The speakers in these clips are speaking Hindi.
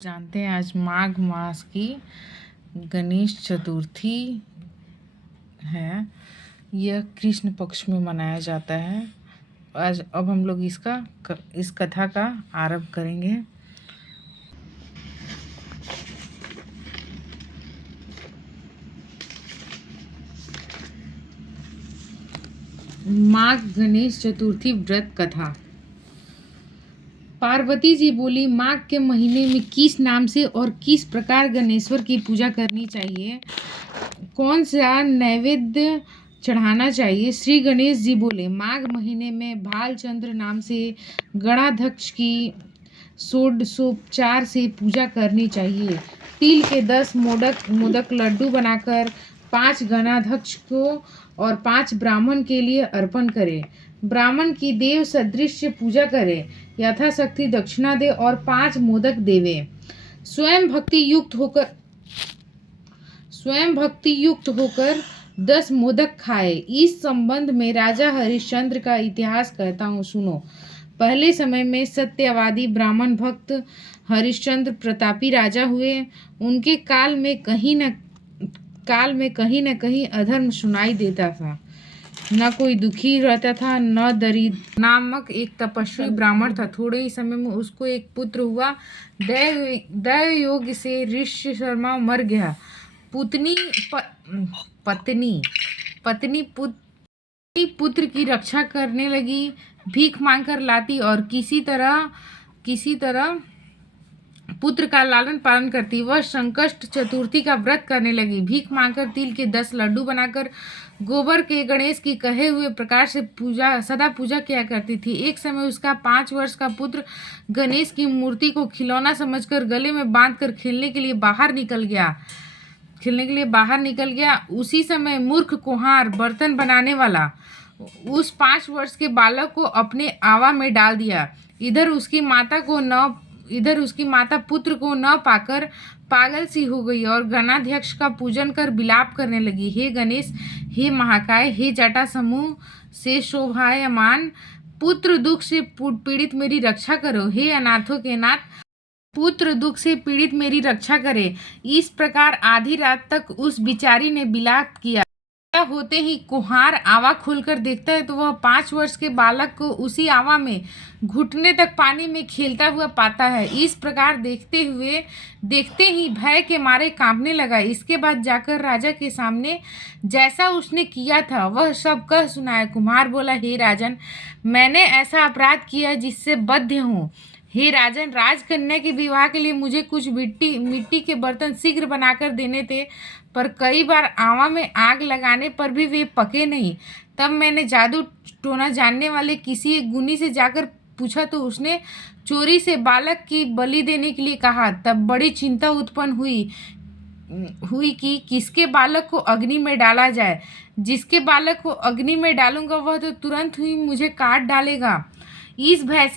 जानते हैं आज माघ मास की गणेश चतुर्थी है। यह कृष्ण पक्ष में मनाया जाता है। आज अब हम लोग इस कथा का आरंभ करेंगे। माघ गणेश चतुर्थी व्रत कथा। पार्वती जी बोली, माघ के महीने में किस नाम से और किस प्रकार गणेश्वर की पूजा करनी चाहिए, कौन सा नैवेद्य चढ़ाना चाहिए। श्री गणेश जी बोले, माघ महीने में भालचंद्र नाम से गणाध्यक्ष की षोडशोपचार से पूजा करनी चाहिए। तिल के 10 मोदक लड्डू बनाकर 5 गणाध्यक्ष को और 5 ब्राह्मण के लिए अर्पण करें। ब्राह्मण की देव सदृश पूजा करे, यथाशक्ति दक्षिणा दे और 5 मोदक देवे। स्वयं भक्ति युक्त होकर 10 मोदक खाए। इस संबंध में राजा हरिश्चंद्र का इतिहास कहता हूँ, सुनो। पहले समय में सत्यवादी ब्राह्मण भक्त हरिश्चंद्र प्रतापी राजा हुए। उनके काल में कहीं न कहीं अधर्म सुनाई देता था। न कोई दुखी रहता था, न दरिद्र। नामक एक तपस्वी ब्राह्मण था। थोड़े ही समय में उसको एक पुत्र हुआ। दैव योग से ऋषि शर्मा मर गया। पत्नी पुत्र की रक्षा करने लगी, भीख मांगकर लाती और किसी तरह पुत्र का लालन पालन करती। वह संकष्ट चतुर्थी का व्रत करने लगी। भीख मांगकर तिल के 10 लड्डू बनाकर गोबर के गणेश की कहे हुए प्रकार से सदा पूजा किया करती थी। एक समय उसका 5 वर्ष का पुत्र गणेश की मूर्ति को खिलौना समझकर गले में बांधकर खेलने के लिए बाहर निकल गया। उसी समय मूर्ख कुम्हार बर्तन बनाने वाला उस 5 वर्ष के बालक को अपने आवा में डाल दिया। इधर उसकी माता पुत्र को न पाकर पागल सी हो गई और गणाध्यक्ष का पूजन कर विलाप करने लगी। हे गणेश, हे महाकाय, हे जटा समूह से शोभायमान, पुत्र दुख से पीड़ित मेरी रक्षा करो। हे अनाथों के नाथ, पुत्र दुख से पीड़ित मेरी रक्षा करे। इस प्रकार आधी रात तक उस बिचारी ने विलाप किया। होते ही कुम्हार आवा खोलकर देखता है तो वह 5 वर्ष के बालक को उसी आवा में घुटने तक पानी में खेलता हुआ पाता है। इस प्रकार देखते ही भय के मारे कांपने लगा। इसके बाद जाकर राजा के सामने जैसा उसने किया था वह सब कह सुनाया। कुम्हार बोला, हे राजन, मैंने ऐसा अपराध किया जिससे बद्ध हूँ। हे राजन, राजकन्या के विवाह के लिए मुझे कुछ मिट्टी के बर्तन शीघ्र बनाकर देने थे, पर कई बार आवा में आग लगाने पर भी वे पके नहीं। तब मैंने जादू टोना जानने वाले किसी एक गुनी से जाकर पूछा तो उसने चोरी से बालक की बलि देने के लिए कहा। तब बड़ी चिंता उत्पन्न हुई कि किसके बालक को अग्नि में डाला जाए। जिसके बालक को अग्नि में डालूंगा वह तो तुरंत ही मुझे काट डालेगा। इस भय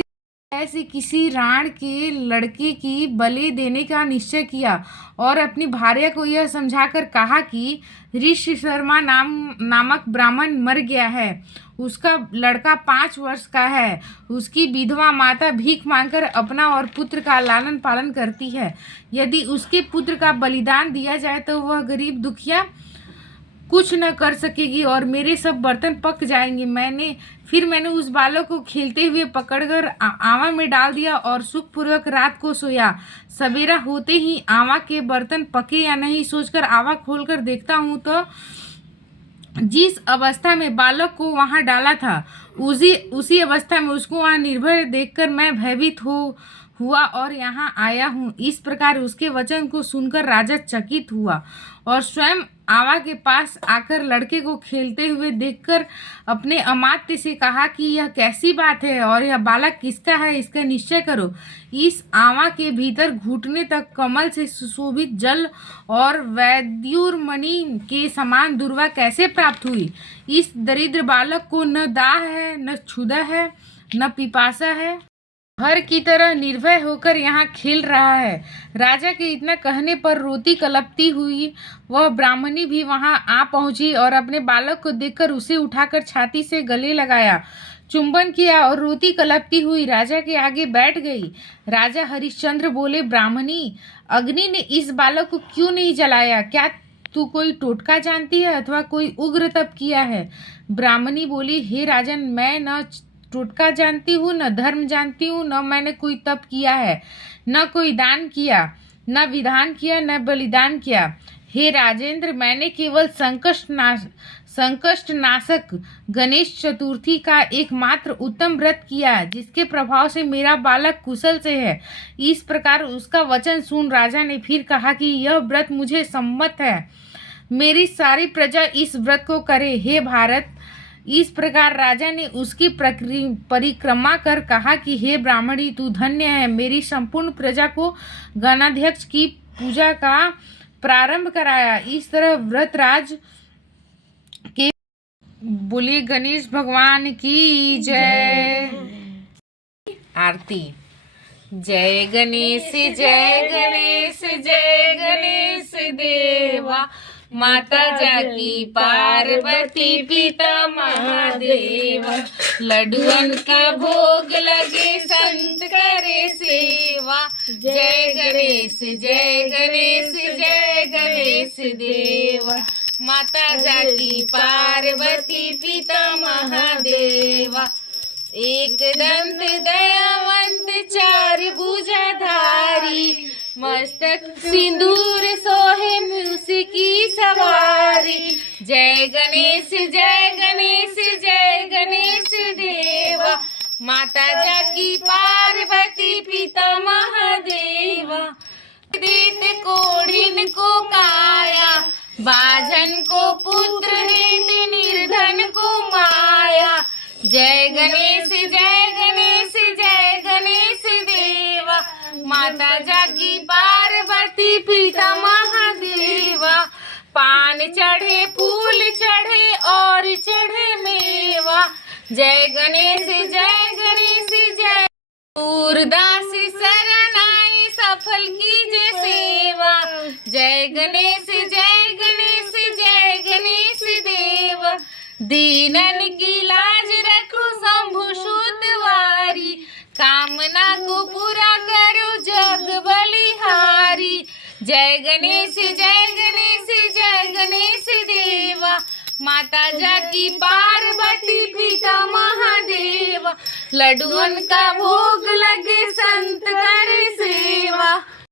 से किसी राण के लड़के की बलि देने का निश्चय किया और अपनी भार्या को यह समझाकर कहा कि ऋषि शर्मा नामक ब्राह्मण मर गया है। उसका लड़का 5 वर्ष का है। उसकी विधवा माता भीख मांगकर अपना और पुत्र का लालन पालन करती है। यदि उसके पुत्र का बलिदान दिया जाए तो वह गरीब दुखिया कुछ न कर सकेगी और मेरे सब बर्तन पक जाएंगे। मैंने उस बालक को खेलते हुए पकड़कर आवा में डाल दिया और सुखपूर्वक रात को सोया। सवेरा होते ही आवा के बर्तन पके या नहीं सोचकर आवा खोलकर देखता हूँ तो जिस अवस्था में बालक को वहां डाला था उसी अवस्था में उसको वहां निर्भय देखकर मैं भयभीत हुआ और यहाँ आया हूँ। इस प्रकार उसके वचन को सुनकर राजा चकित हुआ और स्वयं आवा के पास आकर लड़के को खेलते हुए देखकर अपने अमात्य से कहा कि यह कैसी बात है और यह बालक किसका है, इसका निश्चय करो। इस आवा के भीतर घुटने तक कमल से सुशोभित जल और वैद्युर्मणि के समान दुर्वा कैसे प्राप्त हुई। इस दरिद्र बालक को न दाह है, न क्षुधा है, न पिपासा है, हर की तरह निर्भय होकर यहाँ खेल रहा है। राजा के इतना कहने पर रोती कलपती हुई वह ब्राह्मणी भी वहाँ आ पहुंची और अपने बालक को देखकर उसे उठाकर छाती से गले लगाया। चुंबन किया और रोती कलपती हुई राजा के आगे बैठ गई। राजा हरिश्चंद्र बोले, ब्राह्मणी, अग्नि ने इस बालक को क्यों नहीं जलाया? क्या तू कोई टोटका जानती है अथवा कोई उग्र तप किया है? ब्राह्मणी बोली, हे राजन, मैं न टोटका जानती हूँ, न धर्म जानती हूँ, न मैंने कोई तप किया है, न कोई दान किया, न विधान किया, न बलिदान किया। हे राजेंद्र, मैंने केवल संकष्ट नाशक गणेश चतुर्थी का एकमात्र उत्तम व्रत किया, जिसके प्रभाव से मेरा बालक कुशल से है। इस प्रकार उसका वचन सुन राजा ने फिर कहा कि यह व्रत मुझे सम्मत है, मेरी सारी प्रजा इस व्रत को करे। हे भारत, इस प्रकार राजा ने उसकी परिक्रमा कर कहा कि हे ब्राह्मणी, तू धन्य है, मेरी संपूर्ण प्रजा को गणाध्यक्ष की पूजा का प्रारंभ कराया। इस तरह व्रतराज के बोले गणेश भगवान की जय। आरती। जय गणेश जय गणेश जय गणेश देवा, माता जाकी पार्वती पिता महादेवा, लड्डुअन का भोग लगे संत करे सेवा। जय गणेश जय गणेश जय गणेश देवा, माता जाकी पार्वती पिता महादेवा, एक दंत दयावंत चार भुजाधारी, मस्तक सिंदूर सोहे मूस की सवारी। जय गणेश जय गणेश जय गणेश देवा, माता जाकी पार्वती पिता महादेवा, देत कोढ़िन को काया, बाझन को पुत्र देत निर्धन को माया। जय गणेश जय गणेश जय गणेश देवा, माता जाकी पार्वती पिता महादेवा, पान चढ़े फूल चढ़े और चढ़े मेवा। जय गणेश जय सूरदास शरण आए सफल कीजे सेवा। जय गणेश जय गणेश देवा, दीनन की लाज रखो शंभु सुतवारी, कामना को पूरा करो जग बलिहारी। जय गणेश जय गणेश देवा, माता जाकी पार्वती पिता महादेवा, लड्डुअन का भोग लगे संत करे सेवा।